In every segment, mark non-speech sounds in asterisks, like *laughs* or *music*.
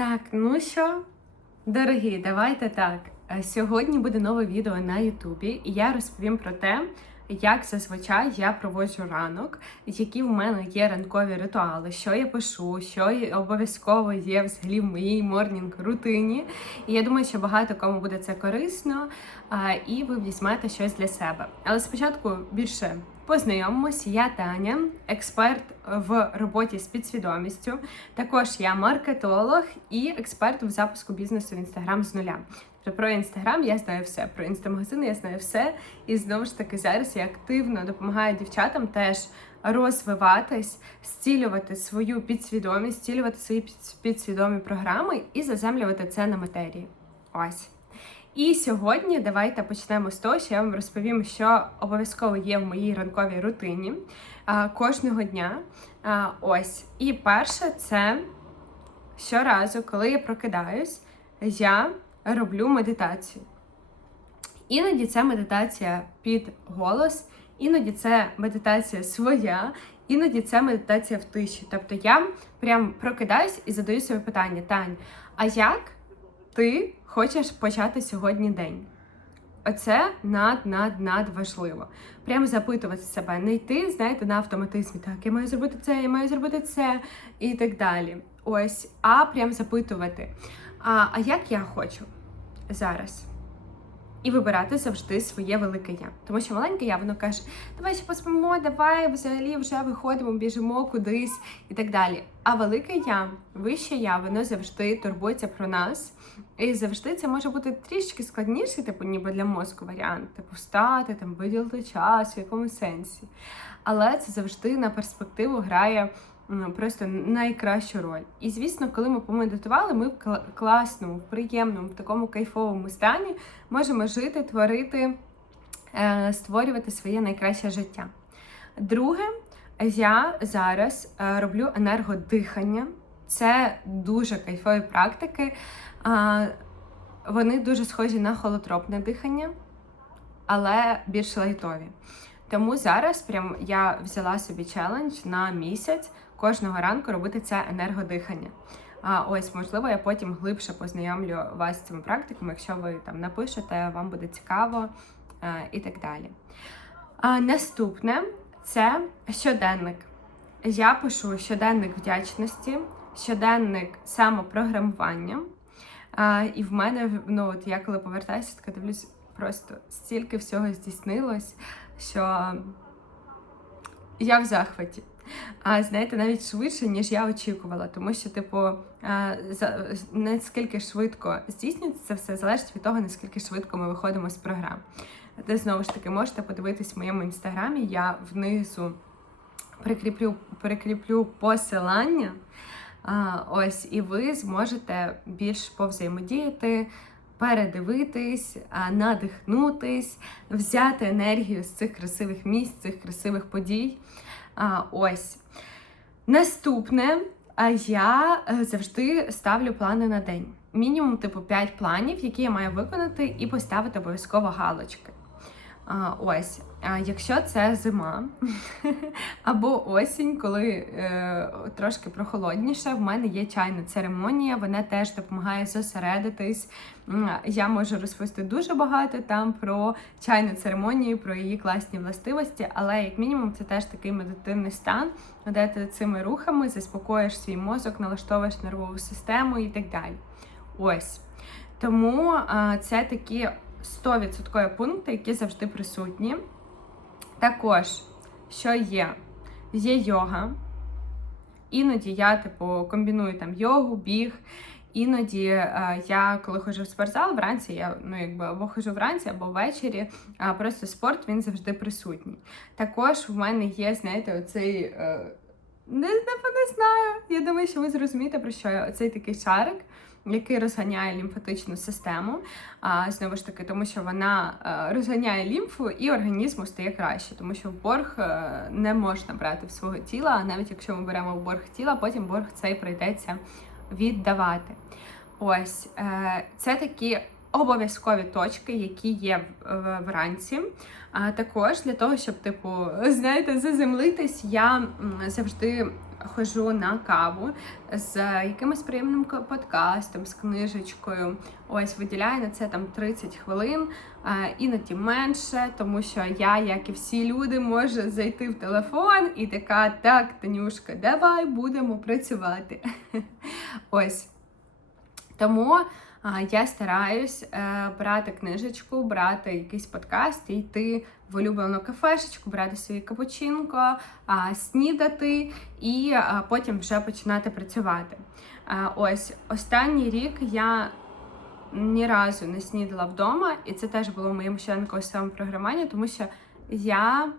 Так, ну що, дорогі, давайте так. Е, Сьогодні буде нове відео на Ютубі, і я розповім про те, як зазвичай я проводжу ранок, які в мене є ранкові ритуали, що я пишу, що обов'язково є взагалі в моїй морнінг рутині. І я думаю, що багато кому буде це корисно, і ви візьмете щось для себе. Але спочатку більше познайомимось. Я Таня, експерт в роботі з підсвідомістю. Також я маркетолог і експерт в запуску бізнесу в інстаграм з нуля. Про інстаграм я знаю все, про інстамагазини я знаю все. І знову ж таки зараз я активно допомагаю дівчатам теж розвиватись, зцілювати свою підсвідомість, зцілювати свої підсвідомі програми і заземлювати це на матерії. Ось. І сьогодні давайте почнемо з того, що я вам розповім, що обов'язково є в моїй ранковій рутині а, кожного дня. А, ось. І перше, це щоразу, коли я прокидаюсь, я роблю медитацію. Іноді це медитація під голос, іноді це медитація своя, іноді це медитація в тиші. Тобто я прям прокидаюсь і задаю собі питання: Тань, а як ти хочеш почати сьогодні день? Оце над над над важливо. Прямо запитувати себе, не йти, знаєте, на автоматизмі. Так, я маю зробити це, я маю зробити це і так далі. Ось, а прям запитувати. А, а як я хочу зараз? І вибирати завжди своє велике я. Тому що маленьке я, воно каже, давай ще поспимо, давай взагалі вже виходимо, біжимо кудись і так далі. А велике я, вище я, воно завжди турбується про нас. І завжди це може бути трішки складніший, типу, ніби для мозку варіант, типу встати, там виділити час в якомусь сенсі. Але це завжди на перспективу грає просто найкращу роль. І звісно, коли ми помедитували, ми в класному, в приємному, в такому кайфовому стані можемо жити, творити, е, створювати своє найкраще життя. Друге, я зараз е, роблю енергодихання. Це дуже кайфові практики. Вони дуже схожі на холотропне дихання, але більш лайтові. Тому зараз прям я взяла собі челендж на місяць кожного ранку робити це енергодихання. А ось, можливо, я потім глибше познайомлю вас з цими практиками, якщо ви там напишете, вам буде цікаво е, і так далі. А, наступне це щоденник. Я пишу щоденник вдячності, щоденник самопрограмування. А, і в мене, ну от я коли повертаюся, така дивлюсь, просто стільки всього здійснилось, що я в захваті. А знаєте, навіть швидше, ніж я очікувала, тому що, типу, наскільки швидко здійснюється це все, залежить від того, наскільки швидко ми виходимо з програм. Де знову ж таки можете подивитись в моєму інстаграмі, я внизу прикріплю, прикріплю посилання. А, ось, і ви зможете більш повзаємодіяти, передивитись, надихнутись, взяти енергію з цих красивих місць, цих красивих подій. А, ось. Наступне, а я е, завжди ставлю плани на день. Мінімум, типу, 5 планів, які я маю виконати, і поставити обов'язково галочки. А, ось, а якщо це зима *laughs* або осінь, коли е, трошки прохолодніше, в мене є чайна церемонія, вона теж допомагає зосередитись. Я можу розповісти дуже багато там про чайну церемонію, про її класні властивості, але як мінімум це теж такий медитивний стан, де ти цими рухами заспокоїш свій мозок, налаштовуєш нервову систему і так далі. Ось. Тому а, це такі 100% пункти, які завжди присутні. Також, що є? Є йога. Іноді я, типу, комбіную там йогу, біг. Іноді е, я, коли ходжу в спортзал, вранці я ну, якби або ходжу вранці, або ввечері. А просто спорт він завжди присутній. Також в мене є, знаєте, оцей. Е, не, не знаю. Я думаю, що ви зрозумієте, про що я. Оцей такий шарик, який розганяє лімфатичну систему. А, знову ж таки, тому що вона е, розганяє лімфу і організму стає краще, тому що борг е, не можна брати в свого тіла, а навіть якщо ми беремо в борг тіла, потім борг цей прийдеться віддавати. Ось е, це такі обов'язкові точки, які є в- вранці. А також для того, щоб, типу, *laughs* знаєте, заземлитись, я завжди ходжу на каву з якимось приємним подкастом, з книжечкою. Ось виділяю на це там 30 хвилин, е, іноді менше, тому що я, як і всі люди, можу зайти в телефон і така, так, Танюшка, давай будемо працювати. *laughs* Ось. Тому я стараюсь е, брати книжечку, брати якийсь подкаст йти в улюблену кафешечку, брати свій капучинко, снідати і потім вже починати працювати. Ось останній рік я ні разу не снідала вдома, і це теж було в моєму щоденниковому самопрограмуванні, тому що я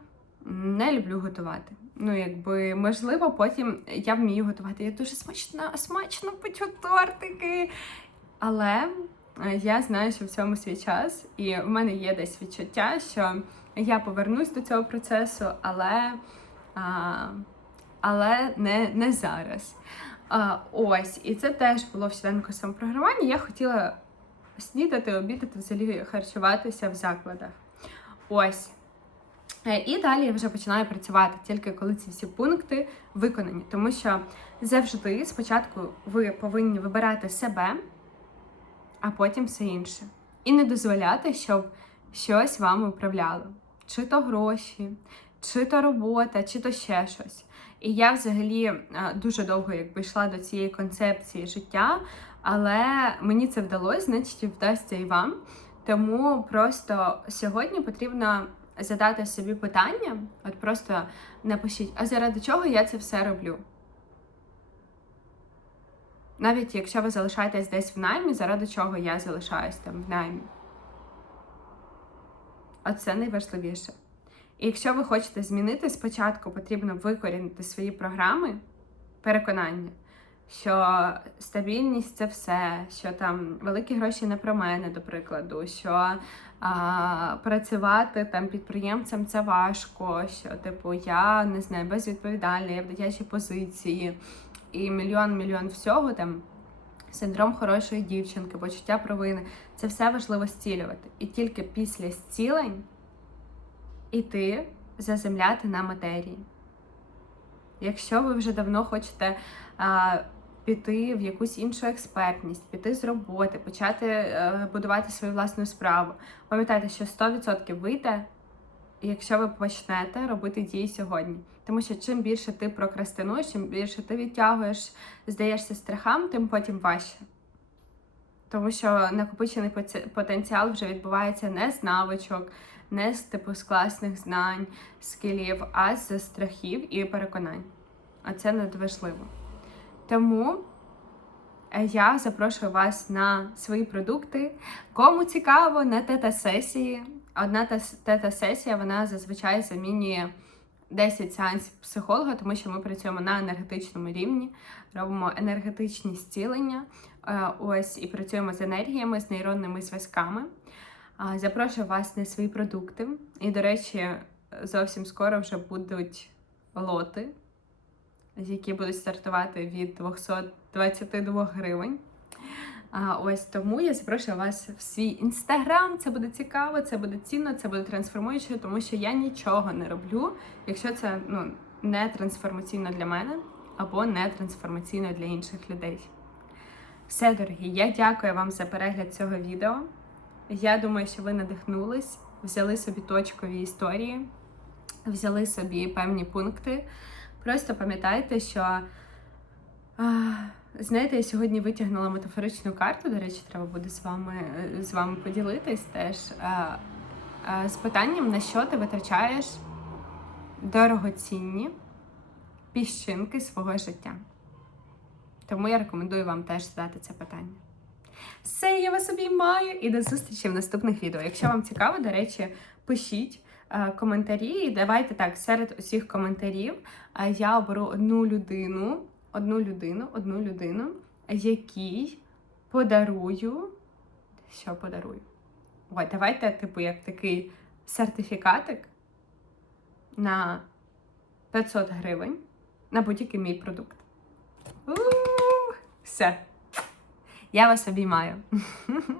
не люблю готувати. Ну, якби можливо, потім я вмію готувати. Я дуже смачно, смачно печу тортики. Але е, я знаю, що в цьому свій час, і в мене є десь відчуття, що я повернусь до цього процесу, але, а, але не, не зараз. А, ось, і це теж було в щоденнику самопрограмуванні. Я хотіла снідати, обідати, взагалі харчуватися в закладах. Ось. Е, І далі я вже починаю працювати тільки коли ці всі пункти виконані. Тому що завжди спочатку ви повинні вибирати себе, а потім все інше. І не дозволяти, щоб щось вами управляло. Чи то гроші, чи то робота, чи то ще щось. І я взагалі е, дуже довго якби йшла до цієї концепції життя, але мені це вдалося, значить, вдасться і вам. Тому просто сьогодні потрібно задати собі питання, от просто напишіть, а заради чого я це все роблю? Навіть якщо ви залишаєтесь десь в наймі, заради чого я залишаюсь там в наймі. Оце найважливіше. І якщо ви хочете змінити, спочатку потрібно викорінити свої програми, переконання, що стабільність це все, що там великі гроші не про мене, до прикладу, що а, працювати там підприємцем це важко, що типу я не знаю, безвідповідальна, я в дитячій позиції і мільйон мільйон всього там. Синдром хорошої дівчинки, почуття провини це все важливо зцілювати. І тільки після зцілень іти заземляти на матерії. Якщо ви вже давно хочете а, піти в якусь іншу експертність, піти з роботи, почати е, будувати свою власну справу, пам'ятайте, що 100% вийде, якщо ви почнете робити дії сьогодні. Тому що чим більше ти прокрастинуєш, чим більше ти відтягуєш, здаєшся страхам, тим потім важче. Тому що накопичений потенціал вже відбувається не з навичок, не з типу з класних знань, скілів, а з страхів і переконань. А це надважливо. Тому е, я запрошую вас на свої продукти. Кому цікаво, на тета-сесії. Одна тес- тета-сесія вона зазвичай замінює 10 сеансів психолога, тому що ми працюємо на енергетичному рівні, робимо енергетичні зцілення. Е, Ось і працюємо з енергіями, з нейронними зв'язками. Запрошую вас на свої продукти. І, до речі, зовсім скоро вже будуть лоти, які будуть стартувати від 222 гривень. А, ось тому я запрошую вас в свій інстаграм. Це буде цікаво, це буде цінно, це буде трансформуюче, тому що я нічого не роблю, якщо це ну, не трансформаційно для мене або не трансформаційно для інших людей. Все, дорогі, я дякую вам за перегляд цього відео. Я думаю, що ви надихнулись, взяли собі точкові історії, взяли собі певні пункти. Просто пам'ятайте, що. Знаєте, я сьогодні витягнула метафоричну карту. До речі, треба буде з вами е, з вами поділитись теж а, а, з питанням, на що ти витрачаєш дорогоцінні піщинки свого життя. Тому я рекомендую вам теж задати це питання. Все, я вас обіймаю і до зустрічі в наступних відео. Якщо вам цікаво, до речі, пишіть е, коментарі. І давайте так, серед усіх коментарів е, я оберу одну людину, одну людину, одну людину, якій подарую. Що подарую? Ой, давайте, типу, як такий сертифікатик на 500 гривень на будь-який мій продукт. У, Все. Я вас обіймаю. *laughs*